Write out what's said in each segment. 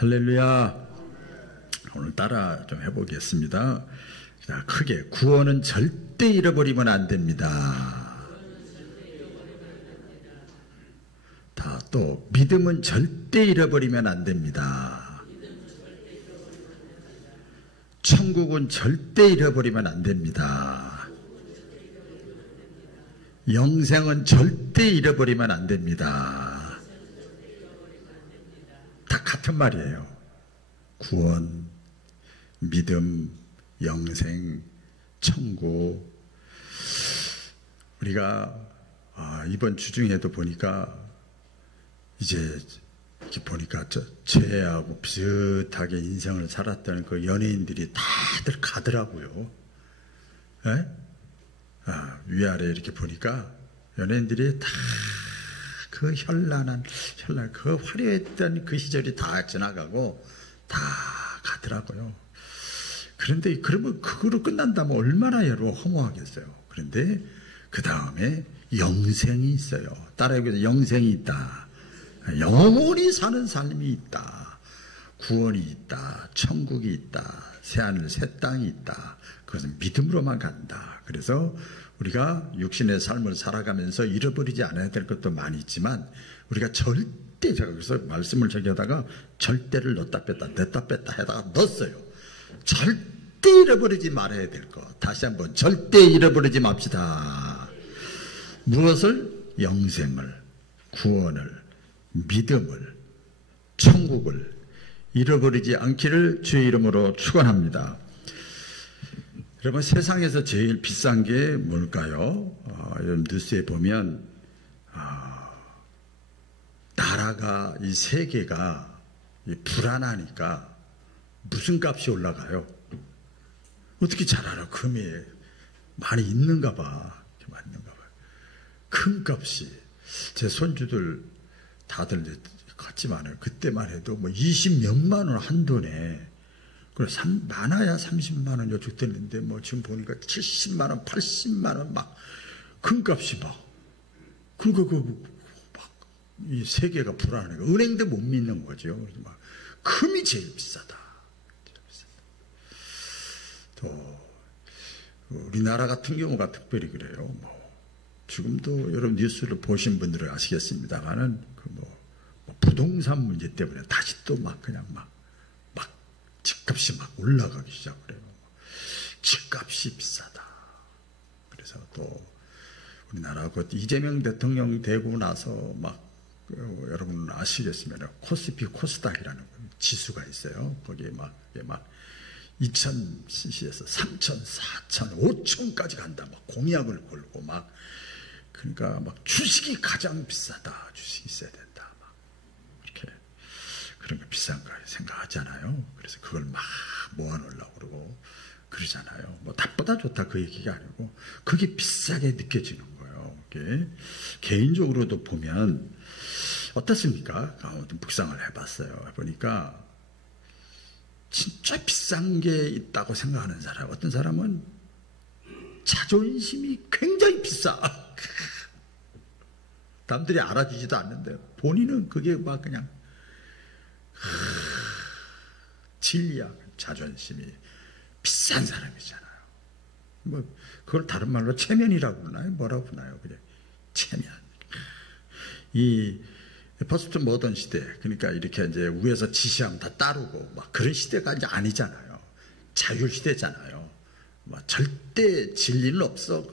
할렐루야. 오늘 따라 좀 해보겠습니다. 자, 크게 구원은 절대 잃어버리면 안 됩니다. 또 믿음은 절대 잃어버리면 안 됩니다. 천국은 절대 잃어버리면 안 됩니다. 영생은 절대 잃어버리면 안 됩니다. 다 같은 말이에요. 구원, 믿음, 영생, 천국. 우리가 이번 주 중에도 보니까 이제 이렇게 보니까 죄하고 비슷하게 인생을 살았던 그 연예인들이 다들 가더라고요. 예? 위아래 이렇게 보니까 연예인들이 다 그 현란한 그 화려했던 그 시절이 다 지나가고 다 가더라고요. 그런데 그러면 그거로 끝난다면 얼마나 허무하겠어요. 그런데 그 다음에 영생이 있어요. 따라해보세요. 영생이 있다. 영원히 사는 삶이 있다. 구원이 있다. 천국이 있다. 새하늘 새 땅이 있다. 그것은 믿음으로만 간다. 그래서 우리가 육신의 삶을 살아가면서 잃어버리지 않아야 될 것도 많이 있지만 우리가 절대, 제가 그래서 말씀을 저기 하다가 절대를 넣었다 뺐다 넣었다 뺐다 하다가 넣었어요. 절대 잃어버리지 말아야 될 것. 다시 한번 절대 잃어버리지 맙시다. 무엇을? 영생을, 구원을, 믿음을, 천국을 잃어버리지 않기를 주의 이름으로 축원합니다. 여러분, 세상에서 제일 비싼 게 뭘까요? 뉴스에 보면 나라가, 이 세계가 불안하니까 무슨 값이 올라가요? 어떻게 잘 알아? 금이 많이 있는가 봐. 금값이. 제 손주들 다들 같지만은 그때만 해도 뭐 20몇만 원 한 돈에 많아야 30만 원 여축 됐는데 뭐 지금 보니까 70만 원, 80만 원 막 금값이 막. 그러니까 이 세계가 불안하니까 은행도 못 믿는 거죠. 막 금이 제일 비싸다. 또 우리나라 같은 경우가 특별히 그래요. 뭐 지금도 여러분 뉴스를 보신 분들은 아시겠습니다만은 부동산 문제 때문에 다시 또 막 그냥 막 집값이 막 올라가기 시작을 해요. 집값이 비싸다. 그래서 또 우리나라 이재명 대통령 되고 나서 막 여러분 아시겠으면 코스피 코스닥이라는 지수가 있어요. 거기에 막 2000cc에서 3000, 4000, 5000까지 간다. 막 공약을 걸고 막 그러니까 막 주식이 가장 비싸다. 주식이 있어야 된다. 막 이렇게 그런 거 비싼 거 생각하잖아요. 그래서 그걸 막 모아놓으려고 그러고 그러잖아요. 뭐 나보다 좋다 그 얘기가 아니고 그게 비싸게 느껴지는 거예요. 이게 개인적으로도 보면 어떻습니까? 아무튼 묵상을 해봤어요. 해보니까 진짜 비싼 게 있다고 생각하는 사람, 어떤 사람은 자존심이 굉장히 비싸. 남들이 알아주지도 않는데 본인은 그게 막 그냥 진리야. 자존심이 비싼 사람이잖아요. 뭐 그걸 다른 말로 체면이라고 그러나요? 뭐라고 그러나요? 그래, 체면. 이 포스트 모던 시대, 그러니까 이렇게 이제 위에서 지시하면 다 따르고 막 그런 시대가 이제 아니잖아요. 자율 시대잖아요. 막 절대 진리는 없어.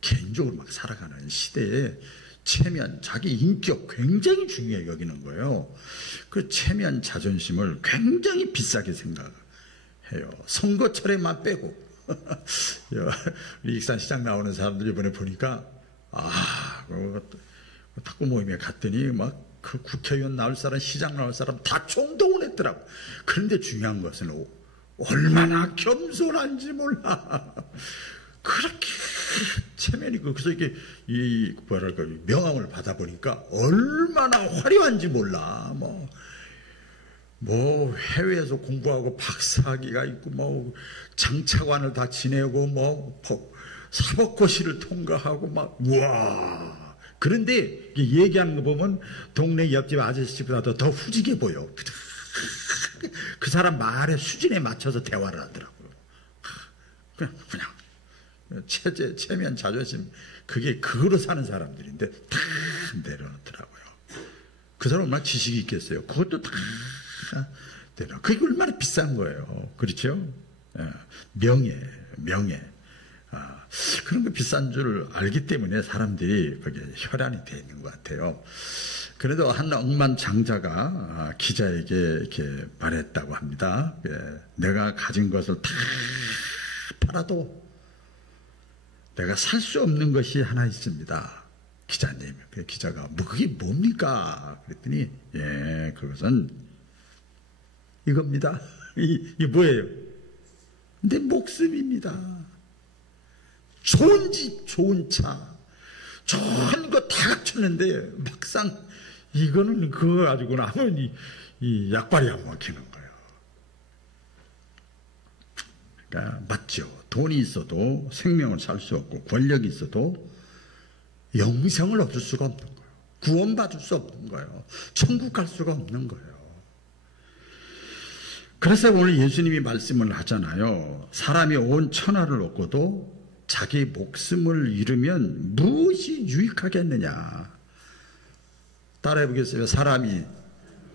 개인적으로 막 살아가는 시대에 체면, 자기 인격 굉장히 중요하게 여기는 거예요. 그 체면, 자존심을 굉장히 비싸게 생각해요. 선거철에만 빼고. 우리 익산시장 나오는 사람들 이번에 보니까 탁구 모임에 갔더니 막 그 국회의원 나올 사람, 시장 나올 사람 다 총동원했더라고. 그런데 중요한 것은 얼마나 겸손한지 몰라. 그렇게 체면이 그래서 이게 이 뭐랄까 명함을 받아 보니까 얼마나 화려한지 몰라. 뭐 해외에서 공부하고 박사학위가 있고 뭐 장차관을 다 지내고 뭐 사법고시를 통과하고 막 우와. 그런데 얘기하는 거 보면 동네 옆집 아저씨보다도 더 후지게 보여. 그 사람 말의 수준에 맞춰서 대화를 하더라고요. 그냥 체제, 체면, 자존심, 그게 그거로 사는 사람들인데 다 내려놓더라고요. 그 사람 얼마나 지식이 있겠어요. 그것도 다 내려. 그게 얼마나 비싼 거예요. 그렇죠? 명예. 그런 거 비싼 줄 알기 때문에 사람들이 거기에 혈안이 되어 있는 것 같아요. 그래도 한 억만장자가 기자에게 이렇게 말했다고 합니다. 내가 가진 것을 다 팔아도 내가 살 수 없는 것이 하나 있습니다. 기자님. 그 기자가 그게 뭡니까? 그랬더니 그것은 이겁니다. 이게 뭐예요? 내 목숨입니다. 좋은 집, 좋은 차, 좋은 거 다 갖췄는데 막상 이거는 그거 가지고는 하면 이 약발이 안 먹히는 거예요. 그러니까 맞죠. 돈이 있어도 생명을 살 수 없고 권력이 있어도 영생을 얻을 수가 없는 거예요. 구원받을 수 없는 거예요. 천국 갈 수가 없는 거예요. 그래서 오늘 예수님이 말씀을 하잖아요. 사람이 온 천하를 얻고도 자기 목숨을 잃으면 무엇이 유익하겠느냐. 따라해 보겠어요. 사람이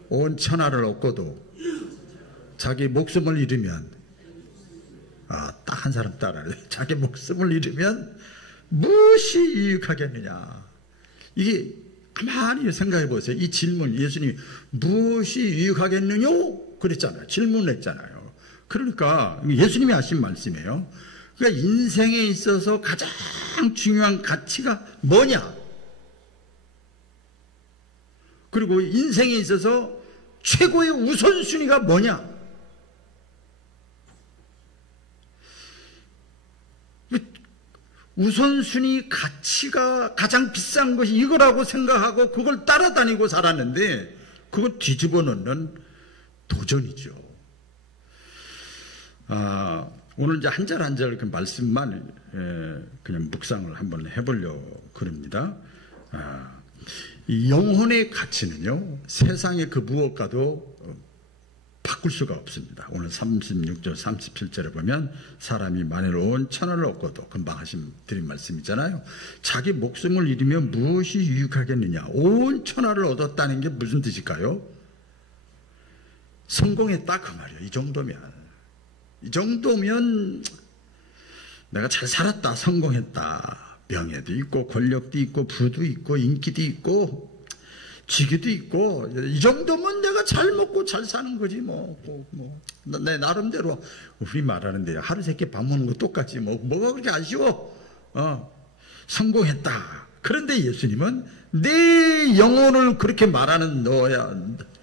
온 천하를 얻고도 자기 목숨을 잃으면, 딱 한 사람 따라해요. 자기 목숨을 잃으면 무엇이 유익하겠느냐. 이게 가만히 생각해 보세요. 이 질문, 예수님이 무엇이 유익하겠느냐? 그랬잖아요. 질문을 했잖아요. 그러니까 예수님이 하신 말씀이에요. 그러니까 인생에 있어서 가장 중요한 가치가 뭐냐? 그리고 인생에 있어서 최고의 우선순위가 뭐냐? 우선순위 가치가 가장 비싼 것이 이거라고 생각하고 그걸 따라다니고 살았는데 그걸 뒤집어 놓는 도전이죠. 오늘 이제 한 절 한 절 그 말씀만 그냥 묵상을 한번 해보려고 그럽니다. 이 영혼의 가치는요, 세상의 그 무엇과도 바꿀 수가 없습니다. 오늘 36절, 37절에 보면 사람이 만일 온 천하를 얻고도 금방 드린 말씀이잖아요. 자기 목숨을 잃으면 무엇이 유익하겠느냐. 온 천하를 얻었다는 게 무슨 뜻일까요? 성공했다 그 말이에요. 이 정도면 내가 잘 살았다, 성공했다. 명예도 있고 권력도 있고 부도 있고 인기도 있고 직위도 있고 이 정도면 내가 잘 먹고 잘 사는 거지 내 나름대로 우리 말하는데 하루 세끼 밥 먹는 거 똑같지 뭐가 그렇게 아쉬워. 성공했다. 그런데 예수님은 내 영혼을 그렇게 말하는 너야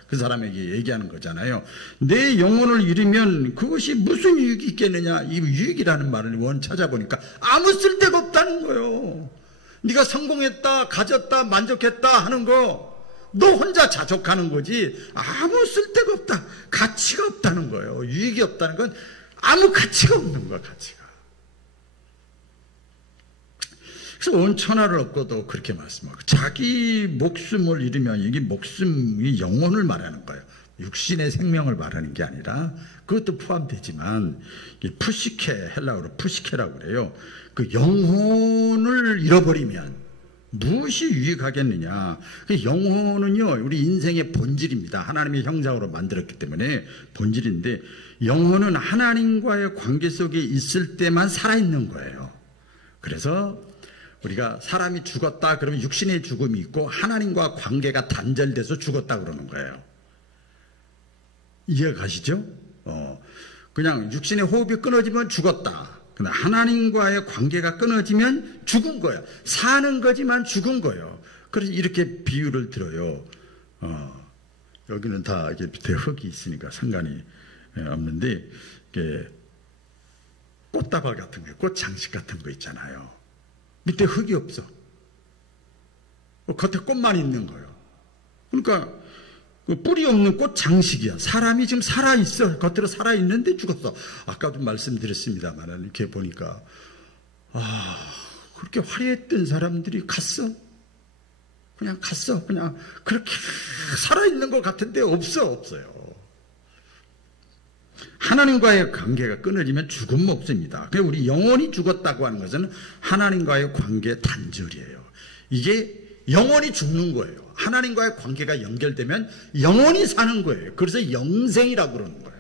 그 사람에게 얘기하는 거잖아요. 내 영혼을 잃으면 그것이 무슨 유익이 있겠느냐. 이 유익이라는 말을 원 찾아보니까 아무 쓸데가 없다는 거예요. 네가 성공했다, 가졌다, 만족했다 하는 거 너 혼자 자족하는 거지 아무 쓸데가 없다. 가치가 없다는 거예요. 유익이 없다는 건 아무 가치가 없는 거야. 가치가. 그래서 온 천하를 얻고도 그렇게 말씀하고 자기 목숨을 잃으면 이게 목숨이 영혼을 말하는 거예요. 육신의 생명을 말하는 게 아니라 그것도 포함되지만 푸시케, 헬라어로 푸시케라고 그래요. 그 영혼을 잃어버리면 무엇이 유익하겠느냐. 그 영혼은요 우리 인생의 본질입니다. 하나님의 형상으로 만들었기 때문에 본질인데 영혼은 하나님과의 관계 속에 있을 때만 살아있는 거예요. 그래서 우리가 사람이 죽었다 그러면 육신의 죽음이 있고 하나님과 관계가 단절돼서 죽었다 그러는 거예요. 이해가 가시죠? 그냥 육신의 호흡이 끊어지면 죽었다. 그러나 하나님과의 관계가 끊어지면 죽은 거예요. 사는 거지만 죽은 거예요. 그래서 이렇게 비유를 들어요. 여기는 다 이게 밑에 흙이 있으니까 상관이 없는데 이게 꽃다발 같은 거, 꽃 장식 같은 거 있잖아요. 밑에 흙이 없어. 겉에 꽃만 있는 거예요. 그러니까 뿌리 없는 꽃 장식이야. 사람이 지금 살아있어. 겉으로 살아있는데 죽었어. 아까도 말씀드렸습니다만 이렇게 보니까 그렇게 화려했던 사람들이 갔어. 그냥 갔어. 그냥 그렇게 살아있는 것 같은데 없어요. 하나님과의 관계가 끊어지면 죽은 목숨입니다. 그러니까 우리 영혼이 죽었다고 하는 것은 하나님과의 관계 단절이에요. 이게 영혼이 죽는 거예요. 하나님과의 관계가 연결되면 영혼이 사는 거예요. 그래서 영생이라고 그러는 거예요.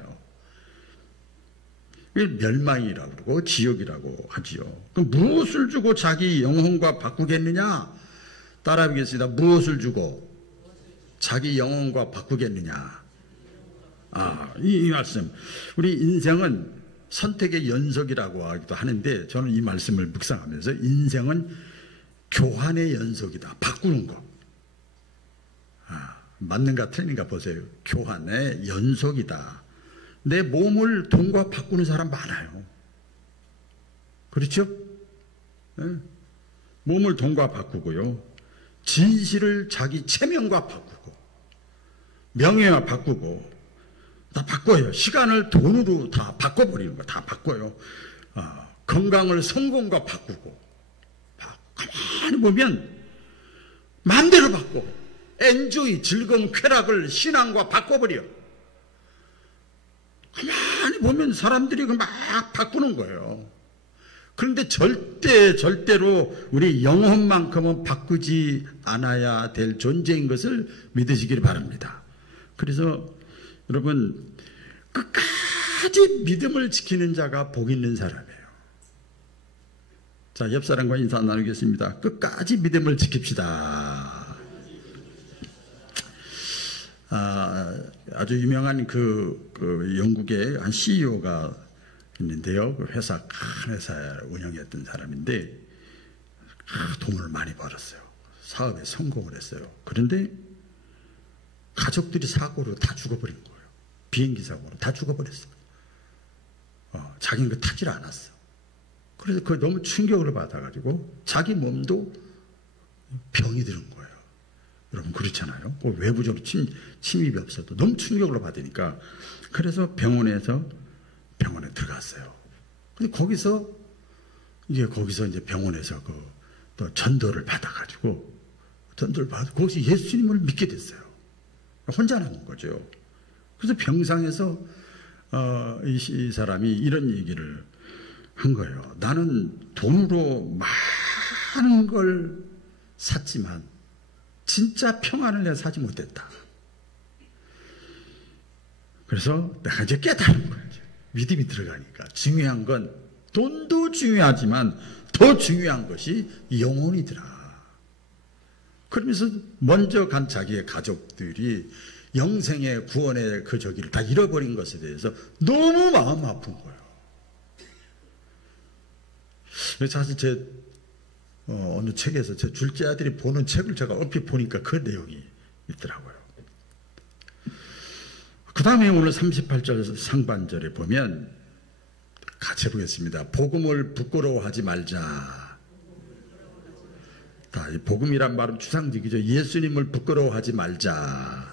멸망이라고 그러고 지옥이라고 하지요. 그럼 무엇을 주고 자기 영혼과 바꾸겠느냐? 따라 하겠습니다. 무엇을 주고 자기 영혼과 바꾸겠느냐? 이 말씀. 우리 인생은 선택의 연속이라고 하기도 하는데 저는 이 말씀을 묵상하면서 인생은 교환의 연속이다. 바꾸는 거. 맞는가 틀린가 보세요. 교환의 연속이다. 내 몸을 돈과 바꾸는 사람 많아요. 그렇죠? 네? 몸을 돈과 바꾸고요. 진실을 자기 체면과 바꾸고 명예와 바꾸고 다 바꿔요. 시간을 돈으로 다 바꿔버리는 거 다 바꿔요. 건강을 성공과 바꾸고 가만히 보면 마음대로 바꿔. 엔조이 즐거움 쾌락을 신앙과 바꿔버려. 가만히 보면 사람들이 막 바꾸는 거예요. 그런데 절대로 우리 영혼만큼은 바꾸지 않아야 될 존재인 것을 믿으시길 바랍니다. 그래서 여러분 끝까지 믿음을 지키는 자가 복 있는 사람이에요. 자, 옆 사람과 인사 나누겠습니다. 끝까지 믿음을 지킵시다. 아주 유명한 그 영국의 한 CEO가 있는데요. 그 회사, 큰 회사를 운영했던 사람인데 돈을 많이 벌었어요. 사업에 성공을 했어요. 그런데 가족들이 사고로 다 죽어버린 거예요. 비행기 사고로 다 죽어버렸어요. 자기는 그 타질 않았어. 그래서 그 너무 충격을 받아가지고 자기 몸도 병이 드는 거예요. 여러분 그렇잖아요. 외부적으로 침입이 없어도 너무 충격을 받으니까 그래서 병원에 들어갔어요. 근데 거기서 이제 병원에서 또 전도를 받아가지고 거기서 예수님을 믿게 됐어요. 혼자 남은 거죠. 그래서 병상에서 이 사람이 이런 얘기를 한 거예요. 나는 돈으로 많은 걸 샀지만 진짜 평안을 내가 사지 못했다. 그래서 내가 이제 깨달은 거예요. 믿음이 들어가니까 중요한 건 돈도 중요하지만 더 중요한 것이 영혼이더라. 그러면서 먼저 간 자기의 가족들이 영생의 구원의 그 저기를 다 잃어버린 것에 대해서 너무 마음 아픈 거예요. 사실 제 어느 책에서 제 둘째 아들이 보는 책을 제가 얼핏 보니까 그 내용이 있더라고요. 그 다음에 오늘 38절 상반절에 보면 같이 해보겠습니다. 복음을 부끄러워하지 말자. 이 복음이란 말은 추상적이죠. 예수님을 부끄러워하지 말자.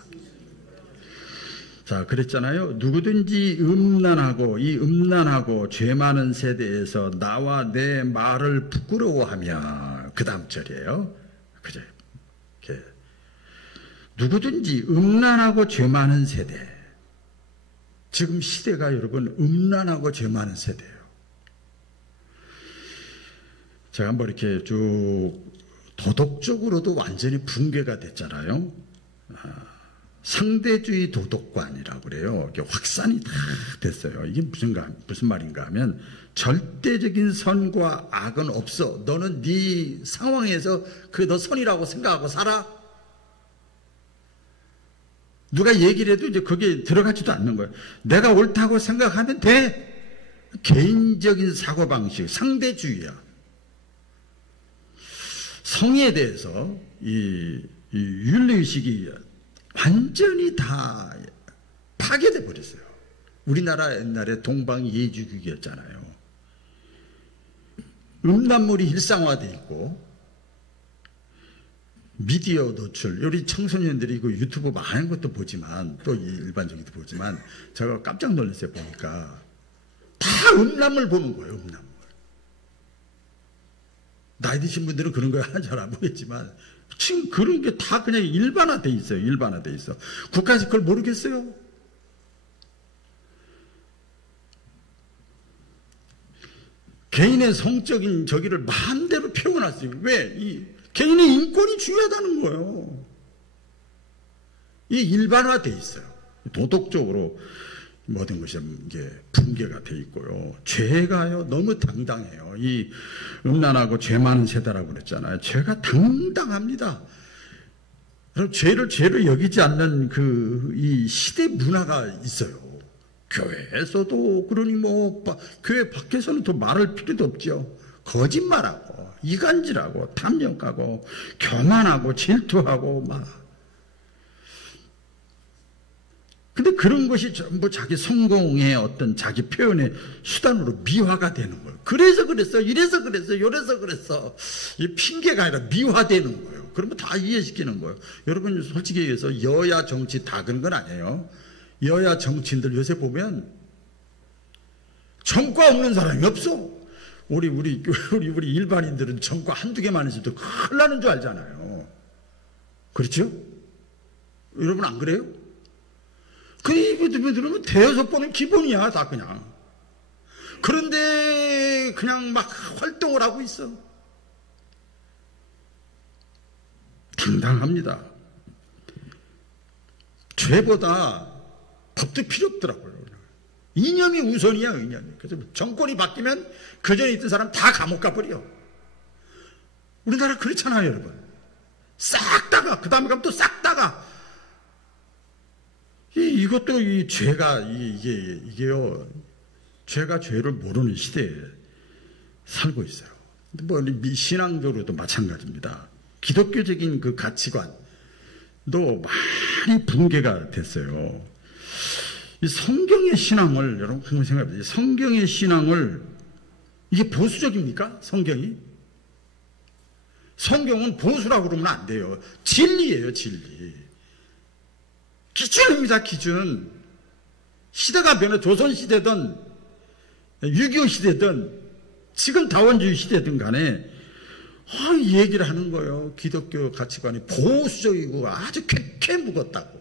자, 그랬잖아요. 누구든지 음란하고 죄 많은 세대에서 나와 내 말을 부끄러워하며, 그 다음 절이에요. 그죠? 누구든지 음란하고 죄 많은 세대. 지금 시대가 여러분 음란하고 죄 많은 세대예요. 제가 한번 이렇게 쭉 도덕적으로도 완전히 붕괴가 됐잖아요. 상대주의 도덕관이라고 그래요. 이게 확산이 다 됐어요. 이게 무슨 말인가 하면 절대적인 선과 악은 없어. 너는 네 상황에서 너 선이라고 생각하고 살아. 누가 얘기를 해도 이제 거기에 들어가지도 않는 거예요. 내가 옳다고 생각하면 돼. 개인적인 사고방식, 상대주의야. 성에 대해서 이 윤리의식이 완전히 다 파괴돼 버렸어요. 우리나라 옛날에 동방예주국이었잖아요. 음란물이 일상화돼 있고 미디어 노출, 우리 청소년들이 그 유튜브 많은 것도 보지만 또 일반적이도 보지만 제가 깜짝 놀랐어요. 보니까 다 음란물 보는 거예요. 음란물. 나이 드신 분들은 그런 거 잘 안 보겠지만 지금 그런 게 다 그냥 일반화돼 있어요. 일반화돼 있어. 국가에서 그걸 모르겠어요. 개인의 성적인 저기를 마음대로 표현할 수 있고, 왜? 개인의 인권이 중요하다는 거예요. 이 일반화돼 있어요. 도덕적으로 모든 것이 이제 붕괴가 돼 있고요. 죄가요 너무 당당해요. 이 음란하고 죄 많은 세대라고 그랬잖아요. 죄가 당당합니다. 그럼 죄를 죄로 여기지 않는 이 시대 문화가 있어요. 교회에서도 그러니 교회 밖에서는 더 말할 필요도 없죠. 거짓말하고 이간질하고 탐욕하고 교만하고 질투하고 근데 그런 것이 전부 자기 성공의 어떤 자기 표현의 수단으로 미화가 되는 거예요. 그래서 그랬어, 이래서 그랬어, 요래서 그랬어. 이 핑계가 아니라 미화되는 거예요. 그러면 다 이해시키는 거예요. 여러분 솔직히 얘기해서 여야 정치 다 그런 건 아니에요. 여야 정치인들 요새 보면 정과 없는 사람이 없어. 우리 일반인들은 정과 한두 개만 있어도 큰일 나는 줄 알잖아요. 그렇죠? 여러분 안 그래요? 그 얘기 들으면 대여섯 번은 기본이야, 다 그냥. 그런데 그냥 막 활동을 하고 있어. 당당합니다. 죄보다 법도 필요 없더라고요. 이념이 우선이야, 이념이. 그래서 정권이 바뀌면 그 전에 있던 사람 다 감옥 가버려. 우리나라 그렇잖아요, 여러분. 싹 다가, 그 다음에 가면 또 싹 다가. 이것도 이 죄가, 이게요, 죄가 죄를 모르는 시대에 살고 있어요. 신앙적으로도 마찬가지입니다. 기독교적인 그 가치관도 많이 붕괴가 됐어요. 이 성경의 신앙을, 여러분, 한번 생각해 보세요. 성경의 신앙을, 이게 보수적입니까? 성경이? 성경은 보수라고 그러면 안 돼요. 진리예요, 진리. 기준입니다, 기준. 시대가 변해, 조선시대든 6.25 시대든 지금 다원주의 시대든 간에 이 얘기를 하는 거예요. 기독교 가치관이 보수적이고 아주 쾌 묵었다고.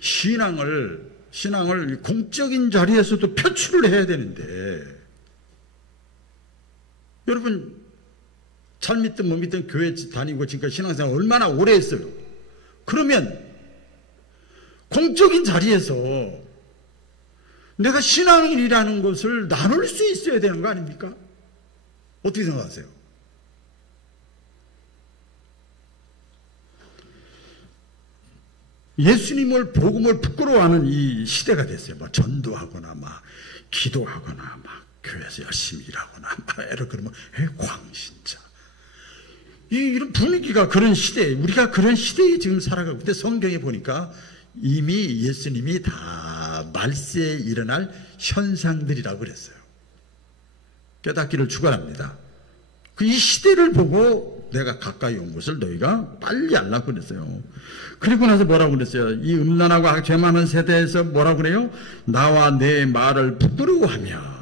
신앙을 공적인 자리에서도 표출을 해야 되는데, 여러분 잘 믿든 못 믿든 교회 다니고 지금까지 신앙생활 얼마나 오래 했어요. 그러면 공적인 자리에서 내가 신앙인이라는 것을 나눌 수 있어야 되는 거 아닙니까? 어떻게 생각하세요? 예수님을 복음을 부끄러워하는 이 시대가 됐어요. 전도하거나 기도하거나 교회에서 열심히 일하거나 이렇게 그러면 광신자. 이런 분위기가 그런 시대에, 우리가 그런 시대에 지금 살아가고, 근데 성경에 보니까 이미 예수님이 다 말세에 일어날 현상들이라고 그랬어요. 깨닫기를 축원합니다. 이 시대를 보고 내가 가까이 온 것을 너희가 빨리 알라고 그랬어요. 그리고 나서 뭐라고 그랬어요? 이 음란하고 죄 많은 세대에서 뭐라고 그래요? 나와 내 말을 부끄러워하며.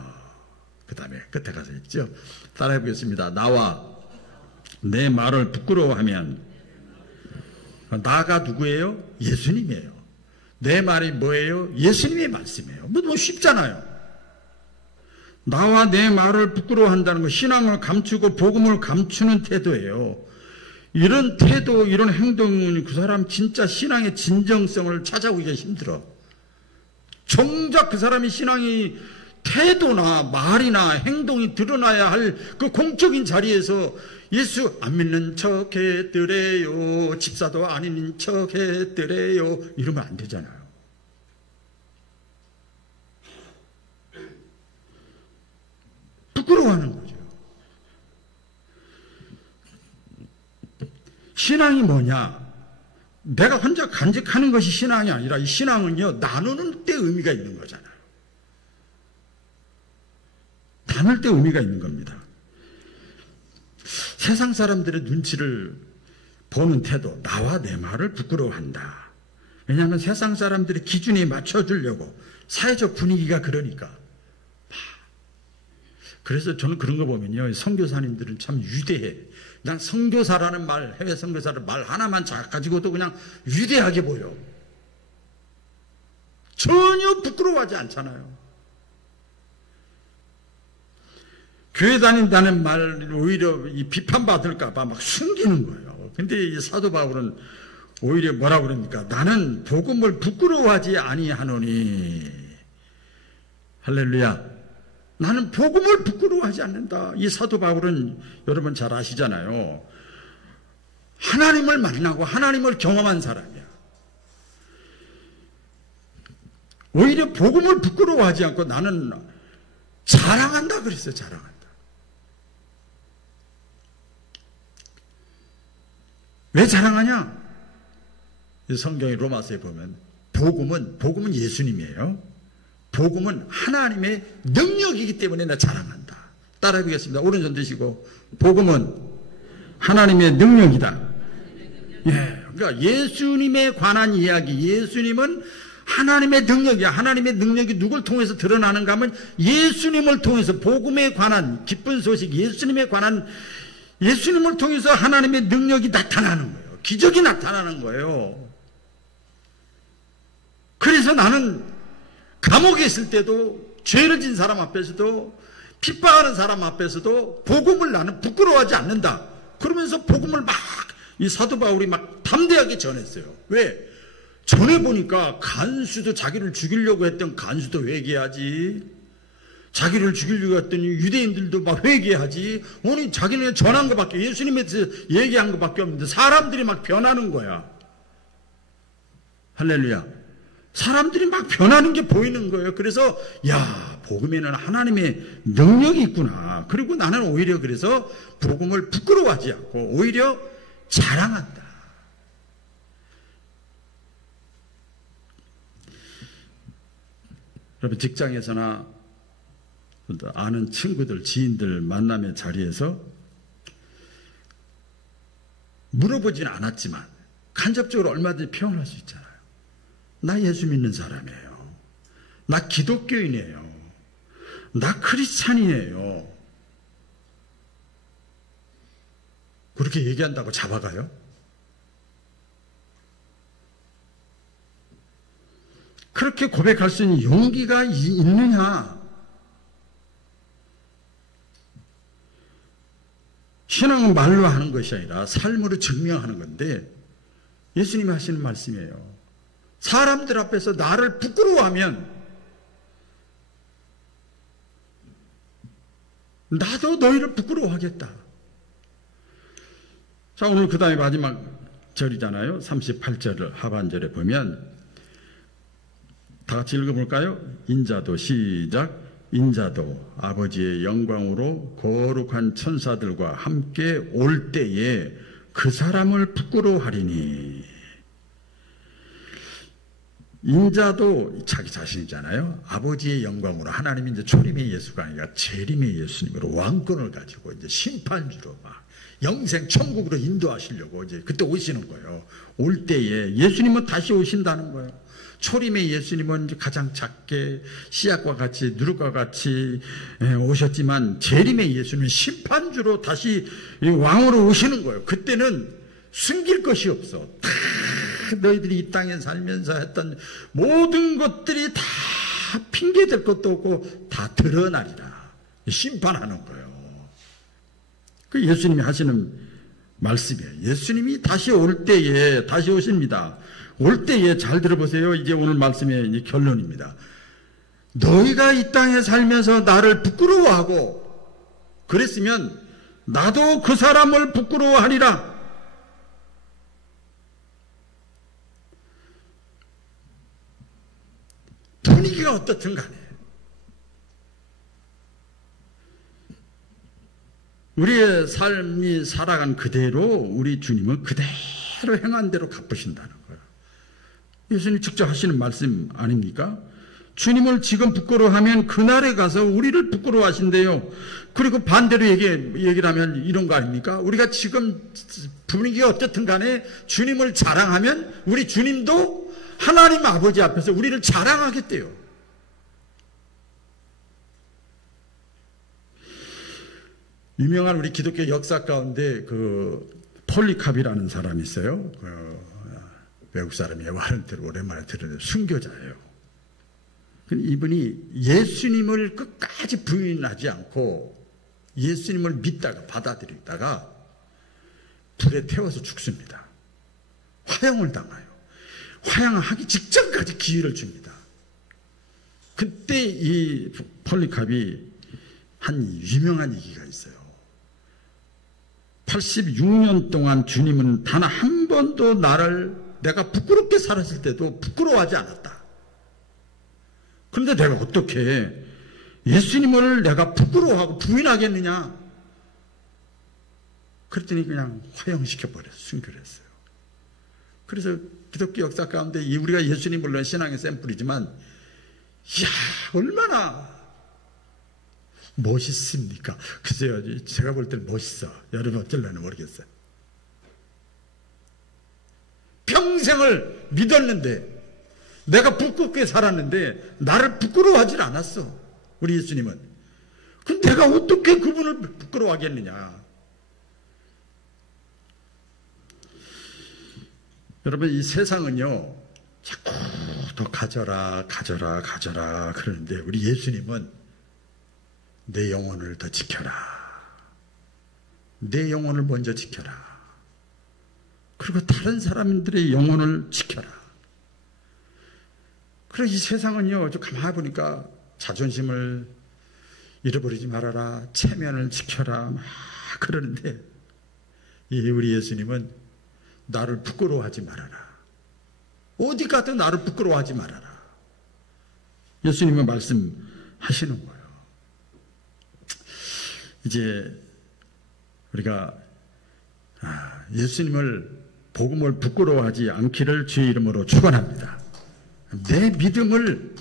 그 다음에 끝에 가서 있죠. 따라해 보겠습니다. 나와 내 말을 부끄러워하면. 나가 누구예요? 예수님이에요. 내 말이 뭐예요? 예수님의 말씀이에요. 뭐 쉽잖아요. 나와 내 말을 부끄러워한다는 거, 신앙을 감추고 복음을 감추는 태도예요. 이런 태도, 이런 행동은 그 사람 진짜 신앙의 진정성을 찾아오기가 힘들어. 정작 그 사람이 신앙이 태도나 말이나 행동이 드러나야 할 그 공적인 자리에서 예수 안 믿는 척 했더래요, 집사도 아닌 척 했더래요, 이러면 안 되잖아요. 부끄러워하는 거죠. 신앙이 뭐냐? 내가 혼자 간직하는 것이 신앙이 아니라, 이 신앙은요, 나누는 때 의미가 있는 거잖아요. 나눌 때 의미가 있는 겁니다. 세상 사람들의 눈치를 보는 태도, 나와 내 말을 부끄러워한다. 왜냐하면 세상 사람들의 기준에 맞춰주려고, 사회적 분위기가 그러니까. 그래서 저는 그런 거 보면요, 선교사님들은 참 위대해. 그냥 선교사라는 말, 해외 선교사라는 말 하나만 가지고도 그냥 위대하게 보여. 전혀 부끄러워하지 않잖아요. 교회 다닌다는 말 오히려 이 비판받을까봐 막 숨기는 거예요. 근데 이 사도 바울은 오히려 뭐라 그럽니까? 나는 복음을 부끄러워하지 아니하노니. 할렐루야. 나는 복음을 부끄러워하지 않는다. 이 사도 바울은 여러분 잘 아시잖아요. 하나님을 만나고 하나님을 경험한 사람이야. 오히려 복음을 부끄러워하지 않고 나는 자랑한다 그랬어요. 자랑한다. 왜 자랑하냐? 이 성경의 로마서에 보면 복음은 예수님이에요. 복음은 하나님의 능력이기 때문에 나 자랑한다. 따라해 보겠습니다. 오른손 드시고 복음은 하나님의 능력이다. 예, 그러니까 예수님에 관한 이야기, 예수님은 하나님의 능력이야. 하나님의 능력이 누굴 통해서 드러나는가 하면 예수님을 통해서 복음에 관한 기쁜 소식, 예수님에 관한 예수님을 통해서 하나님의 능력이 나타나는 거예요. 기적이 나타나는 거예요. 그래서 나는 감옥에 있을 때도 죄를 진 사람 앞에서도 핍박하는 사람 앞에서도 복음을 나는 부끄러워하지 않는다. 그러면서 복음을 막 이 사도 바울이 막 담대하게 전했어요. 왜? 전해보니까 간수도 자기를 죽이려고 했던 간수도 회개하지. 자기를 죽이려고 했더니 유대인들도 막 회개하지. 오늘 자기는 전한 것밖에, 예수님에 대해서 얘기한 것밖에 없는데 사람들이 막 변하는 거야. 할렐루야. 사람들이 막 변하는 게 보이는 거예요. 그래서 야, 복음에는 하나님의 능력이 있구나. 그리고 나는 오히려 그래서 복음을 부끄러워하지 않고 오히려 자랑한다. 여러분 직장에서나 아는 친구들, 지인들 만남의 자리에서 물어보지는 않았지만 간접적으로 얼마든지 표현할 수 있잖아요. 나 예수 믿는 사람이에요. 나 기독교인이에요. 나 크리스찬이에요. 그렇게 얘기한다고 잡아가요? 그렇게 고백할 수 있는 용기가 있느냐? 신앙은 말로 하는 것이 아니라 삶으로 증명하는 건데 예수님이 하시는 말씀이에요. 사람들 앞에서 나를 부끄러워하면 나도 너희를 부끄러워하겠다. 자, 오늘 그 다음에 마지막 절이잖아요. 38절을 하반절에 보면 다 같이 읽어볼까요? 인자도 시작. 인자도 아버지의 영광으로 거룩한 천사들과 함께 올 때에 그 사람을 부끄러워하리니. 인자도 자기 자신이잖아요. 아버지의 영광으로, 하나님이 이제 초림의 예수가 아니라 재림의 예수님으로 왕권을 가지고 이제 심판주로 막 영생 천국으로 인도하시려고 이제 그때 오시는 거예요. 올 때에 예수님은 다시 오신다는 거예요. 초림의 예수님은 이제 가장 작게 씨앗과 같이 누룩과 같이 오셨지만 재림의 예수님은 심판주로 다시 왕으로 오시는 거예요. 그때는 숨길 것이 없어. 다 너희들이 이 땅에 살면서 했던 모든 것들이 다 핑계될 것도 없고 다 드러나리라. 심판하는 거예요. 그 예수님이 하시는 말씀이에요. 예수님이 다시 올 때에 다시 오십니다. 올 때에 잘 들어보세요. 이제 오늘 말씀의 결론입니다. 너희가 이 땅에 살면서 나를 부끄러워하고 그랬으면 나도 그 사람을 부끄러워하리라. 분위기가 어떻든 간에 우리의 삶이 살아간 그대로 우리 주님은 그대로 행한 대로 갚으신다는 거예요. 예수님 직접 하시는 말씀 아닙니까? 주님을 지금 부끄러워하면 그날에 가서 우리를 부끄러워하신대요. 그리고 반대로 얘기를 하면 이런 거 아닙니까? 우리가 지금 분위기가 어떻든 간에 주님을 자랑하면 우리 주님도 하나님 아버지 앞에서 우리를 자랑하겠대요. 유명한 우리 기독교 역사 가운데 그 폴리캅이라는 사람이 있어요. 그 외국 사람이에요. 와른테를 오랜만에 들었는데 순교자예요. 이분이 예수님을 끝까지 부인하지 않고 예수님을 믿다가 받아들이다가 불에 태워서 죽습니다. 화형을 당해요. 화형하기 직전까지 기회를 줍니다. 그때 이 폴리캅이 한 유명한 얘기가 있어요. 86년 동안 주님은 단 한 번도 나를 내가 부끄럽게 살았을 때도 부끄러워하지 않았다. 그런데 내가 어떻게 예수님을 내가 부끄러워하고 부인하겠느냐? 그랬더니 그냥 화형시켜버렸어요. 순교를 했어요. 그래서 기독교 역사 가운데 우리가 예수님 물론 신앙의 샘플이지만 이야 얼마나 멋있습니까? 글쎄요, 제가 볼 때는 멋있어. 여러분 어쩔려나 모르겠어요. 평생을 믿었는데 내가 부끄럽게 살았는데 나를 부끄러워하지 않았어. 우리 예수님은. 그럼 내가 어떻게 그분을 부끄러워하겠느냐? 여러분 이 세상은요 자꾸 더 가져라 그러는데 우리 예수님은 내 영혼을 더 지켜라. 내 영혼을 먼저 지켜라. 그리고 다른 사람들의 영혼을 지켜라. 그리고 이 세상은요 좀 가만히 보니까 자존심을 잃어버리지 말아라, 체면을 지켜라 막 그러는데 우리 예수님은 나를 부끄러워하지 말아라. 어디 가든 나를 부끄러워하지 말아라. 예수님은 말씀하시는 거예요. 이제 우리가 예수님을 복음을 부끄러워하지 않기를 주의 이름으로 축원합니다. 내 믿음을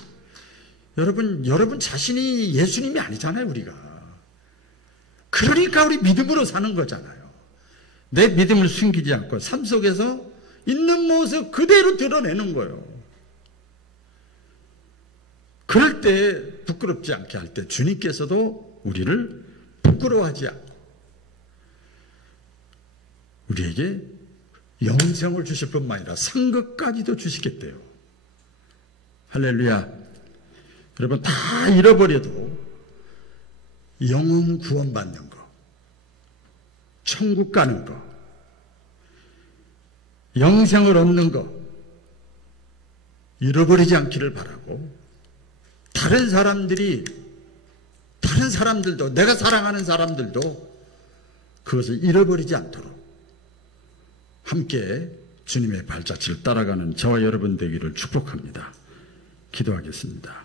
여러분 자신이 예수님이 아니잖아요, 우리가. 그러니까 우리 믿음으로 사는 거잖아요. 내 믿음을 숨기지 않고 삶 속에서 있는 모습 그대로 드러내는 거예요. 그럴 때 부끄럽지 않게 할 때 주님께서도 우리를 부끄러워하지 않고 우리에게 영생을 주실 뿐만 아니라 상급까지도 주시겠대요. 할렐루야. 여러분 다 잃어버려도 영혼 구원받는 거, 천국 가는 거, 영생을 얻는 거 잃어버리지 않기를 바라고 다른 사람들도 내가 사랑하는 사람들도 그것을 잃어버리지 않도록 함께 주님의 발자취를 따라가는 저와 여러분 되기를 축복합니다. 기도하겠습니다.